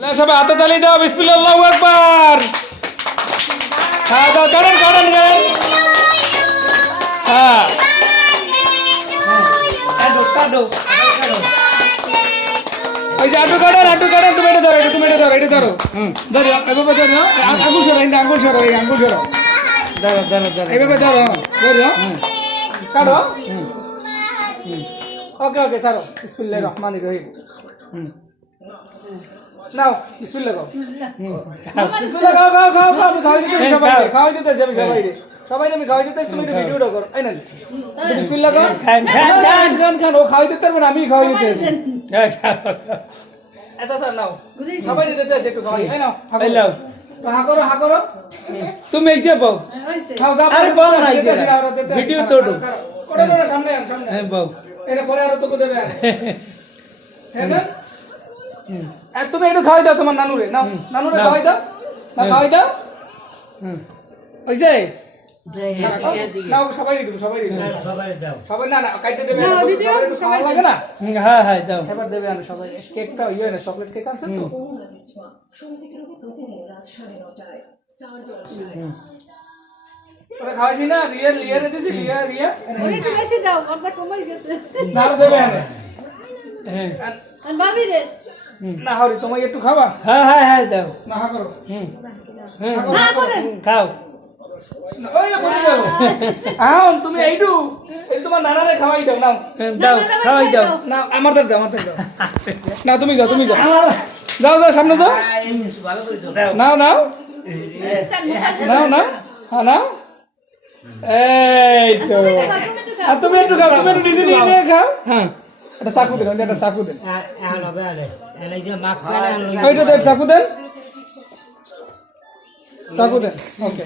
লে সবাই হাতে তালি দাও বিসমিল্লাহ আকবার। হ্যাঁ দাও কাটেন কাটেন হ্যাঁ। ওই যে আটু কাটেন আটু কাটেন তুমি এটা ধরো এটা তুমি এটা ধরো এটা ধরো। হুম। ধরো এভাবে ধরো আ- আঙ্গুল সরো এই আঙ্গুল সরো এই আঙ্গুল সরো। দাঁড়া দাঁড়া দাঁড়া এইভাবে ধরো ধরো। কাটো। ওকে ওকে সারো বিসমিল্লাহ রহমান রহিম। নাও বিসমিল্লাহ গাও বিসমিল্লাহ। গাও গাও গাও গাও আমি খাওয়াই দিতেছি সবাইকে খাওয়াই দিতেছি আমি সবাইকে। সবাইকে আমি খাওয়াই দিতেছি তুমি একটু ভিডিওটা করো। এই না বিসমিল্লাহ গাও খান, খান, খান। খান খান ও খাওয়াই দিতে পারবে আমি খাওয়াই দিতেছি। আচ্ছা স্যার নাও। সবাই দিতেছি একটু খাওয়াই। এই নাও হা এই নাও। করো। হা করো হা করো। তুমি এই যে বউ। আরে ভিডিও খাও। খাও, খাও। ওটা সামনে সামনে হ্যাঁ বউ। এটা পরে আরও তোকে দেবে। হ্যাঁ না? আর তুমি একটু খাওয়াই দাও তোমার নানুরে। নাও নানুরে খাওয়াই দাও। না খাওয়াই দাও। হুম। হইছে নাও সবাই সবাই দিব সবাই না না কাটতে দেবে সবাই লাগে না। হ্যাঁ হ্যাঁ দাও। এবার দেবে আনো সবাই। কেকটা ইয়ে না চকলেট কেক আছে তো। ওরা খাওয়াইছি না রিয়া রিয়া দিছি রিয়া রিয়া না আরও দেবে আনে হ্যাঁ না হরি তোমায় একটু খাওয়া? হ্যাঁ হ্যাঁ হ্যাঁ দাও। না করো। হুম। হুম খাও। তুমি এইটু এই তোমার নানারে খাওয়াই দাও নাও। হ্যাঁ, দাও খাওয়াই দাও। না আমার দাও আমার দাও না তুমি যাও তুমি যাও। যাও যাও সামনে যাও। নাও নাও। নাও নাও। হ্যাঁ নাও। এই তো। আর তুমি একটু খাও তুমি একটু নিজে নিয়ে খাও। হ্যাঁ। একটা চাকু দেন এটা চাকু দেন। মাখ ওইটা দেন চাকু দেন। চাকু দেন ওকে।